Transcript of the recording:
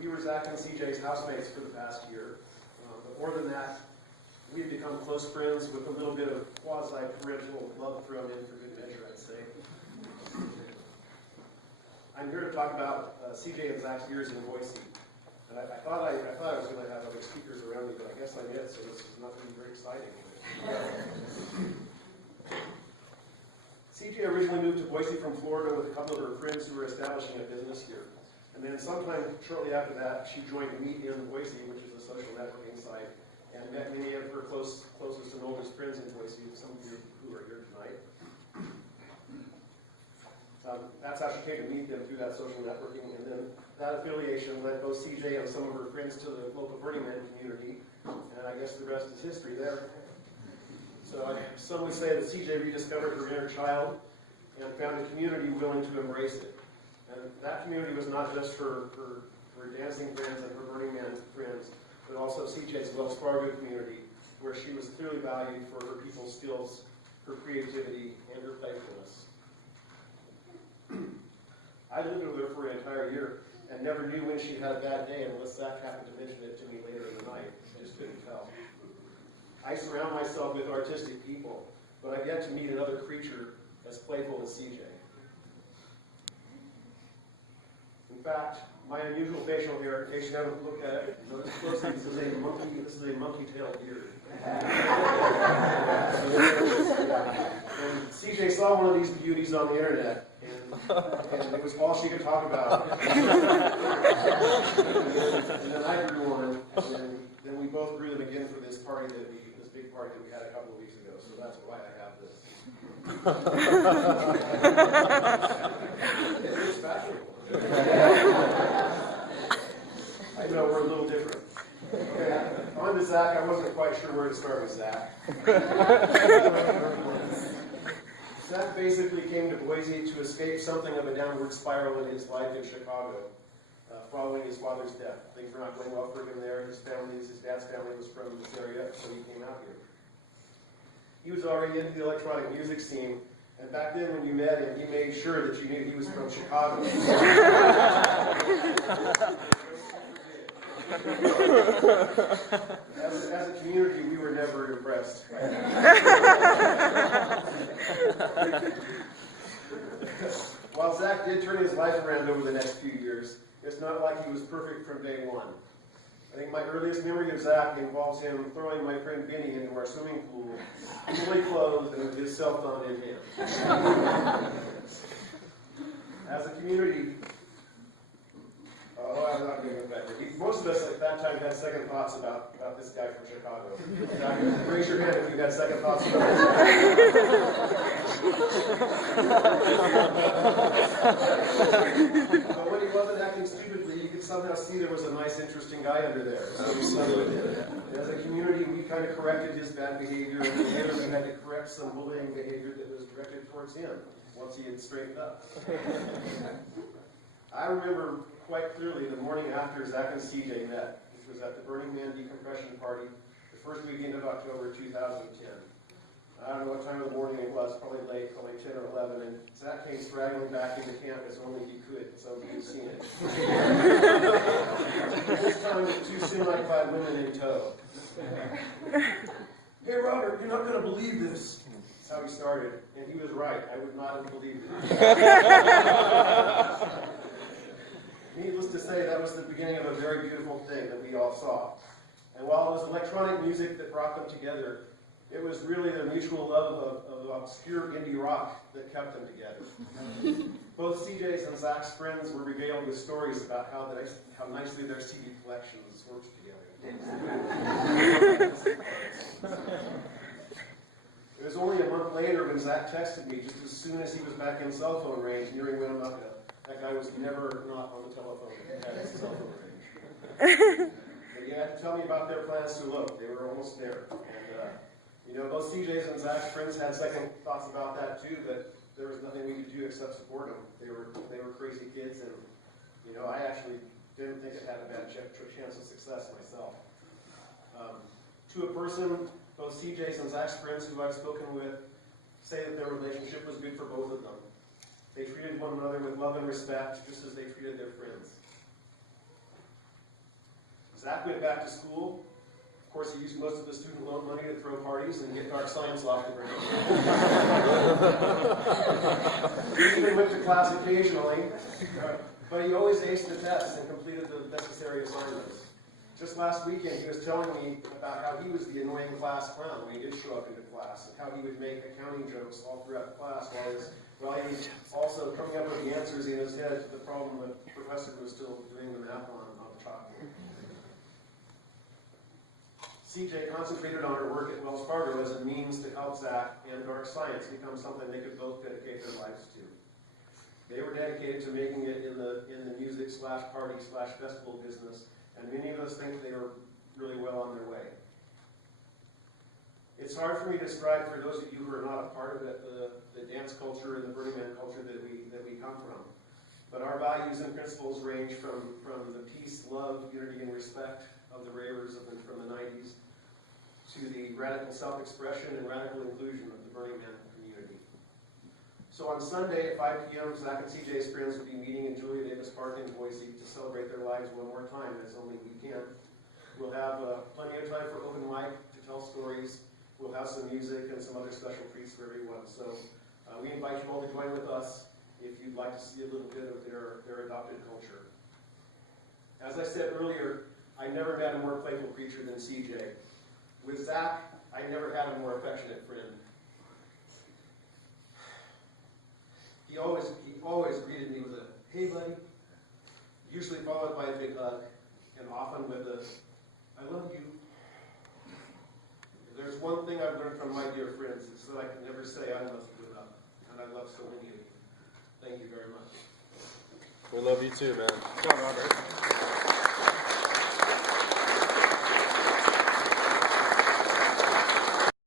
We were Zack and CJ's housemates for the past year. But more than that, we've become close friends with a little bit of quasi-parental love thrown in for good measure, I'd say. I'm here to talk about CJ and Zack's years in Boise. And I thought I was going to have other speakers around me, but I guess I did, so this is not going to be very exciting. CJ originally moved to Boise from Florida with a couple of her friends who were establishing a business here. And then sometime shortly after that, she joined Meet in Boise, which is a social networking site, and met many of her closest and oldest friends in Boise, some of you who are here tonight. That's how she came to meet them, through that social networking, and then that affiliation led both CJ and some of her friends to the local Burning Man community, and I guess the rest is history there. So some would say that CJ rediscovered her inner child and found a community willing to embrace it. And that community was not just her dancing friends and her Burning Man friends, but also CJ's Wells Fargo community, where she was clearly valued for her people's skills, her creativity, and her playfulness. I lived with her for an entire year and never knew when she had a bad day unless Zach happened to mention it to me later in the night. I just couldn't tell. I surround myself with artistic people, but I've yet to meet another creature as playful as CJ. In fact, my unusual facial hair, in case you haven't looked at it, notice closely, this is a monkey-tailed beard. And CJ saw one of these beauties on the internet, and it was all she could talk about. And then I grew one, and then we both grew them again for this big party that we had a couple of weeks ago. So that's why I have this. It's fashionable. I know we're a little different. Okay, on to Zach. I wasn't quite sure where to start with Zach. Zach basically came to Boise to escape something of a downward spiral in his life in Chicago, following his father's death. Things were not going well for him there. His dad's family was from this area, so he came out here. He was already into the electronic music scene, and back then when you met him, he made sure that you knew he was from Chicago. As a community, we were never impressed. While Zach did turn his life around over the next few years, it's not like he was perfect from day one. I think my earliest memory of Zach involves him throwing my friend Benny into our swimming pool, fully clothed and with his cell phone in hand. As a community, I'm not going to go back there. Most of us at that time had second thoughts about this guy from Chicago. Raise your hand if you had second thoughts about this guy. But when he wasn't acting stupidly, you could somehow see there was a nice, interesting guy under there. So as a community, we kind of corrected his bad behavior, and together we had to correct some bullying behavior that was directed towards him once he had straightened up. I remember quite clearly the morning after Zack and CJ met, which was at the Burning Man decompression party, the first weekend of October 2010. I don't know what time of the morning it was, probably late, probably 10 or 11, and Zack came straggling back into camp as only he could, so he had seen it. This time with two semi-clad women in tow. Hey Robert, you're not going to believe this. That's how he started, and he was right. I would not have believed it. Needless to say, that was the beginning of a very beautiful thing that we all saw. And while it was electronic music that brought them together, it was really their mutual love of obscure indie rock that kept them together. Both CJ's and Zach's friends were regaled with stories about how nicely their CD collections worked together. It was only a month later when Zach texted me, just as soon as he was back in cell phone range near Winnemucca. That guy was never not on the telephone. He had his cell phone range. But you had to tell me about their plans to elope. They were almost there. And, both CJ's and Zach's friends had second thoughts about that too, but there was nothing we could do except support them. They were crazy kids, and, I actually didn't think it had a bad chance of success myself. To a person, both CJ's and Zach's friends who I've spoken with say that their relationship was good for both of them. They treated one another with love and respect, just as they treated their friends. Zach went back to school. Of course, he used most of the student loan money to throw parties and get dark science off the ground. He even went to class occasionally, but he always aced the tests and completed the necessary assignments. Just last weekend, he was telling me about how he was the annoying class clown when he did show up into class, and how he would make accounting jokes all throughout the class while he was also coming up with the answers in his head to the problem the professor was still doing the math on the chalkboard. CJ concentrated on her work at Wells Fargo as a means to help Zack and dark science become something they could both dedicate their lives to. They were dedicated to making it in the music / party / festival business, and many of us think they were really well on their way. It's hard for me to describe, for those of you who are not a part of it, the dance culture and the Burning Man culture that we come from. But our values and principles range from the peace, love, unity, and respect of the ravers from the 90s to the radical self-expression and radical inclusion of the Burning Man community. So on Sunday at 5 p.m., Zack and CJ's friends will be meeting in Julia Davis Park in Boise to celebrate their lives one more time, as only we can. We'll have plenty of time for open mic to tell stories. We'll have some music and some other special treats for everyone. So we invite you all to join with us if you'd like to see a little bit of their adopted culture. As I said earlier, I never met a more playful creature than CJ. With Zack, I never had a more affectionate friend. He always greeted me with a, "Hey buddy," usually followed by a big hug, and often with a, "I love you." If there's one thing I've learned from my dear friends, it's that I can never say I love you enough, and I love so many of you. Thank you very much. We love you too, man. Good job, Robert.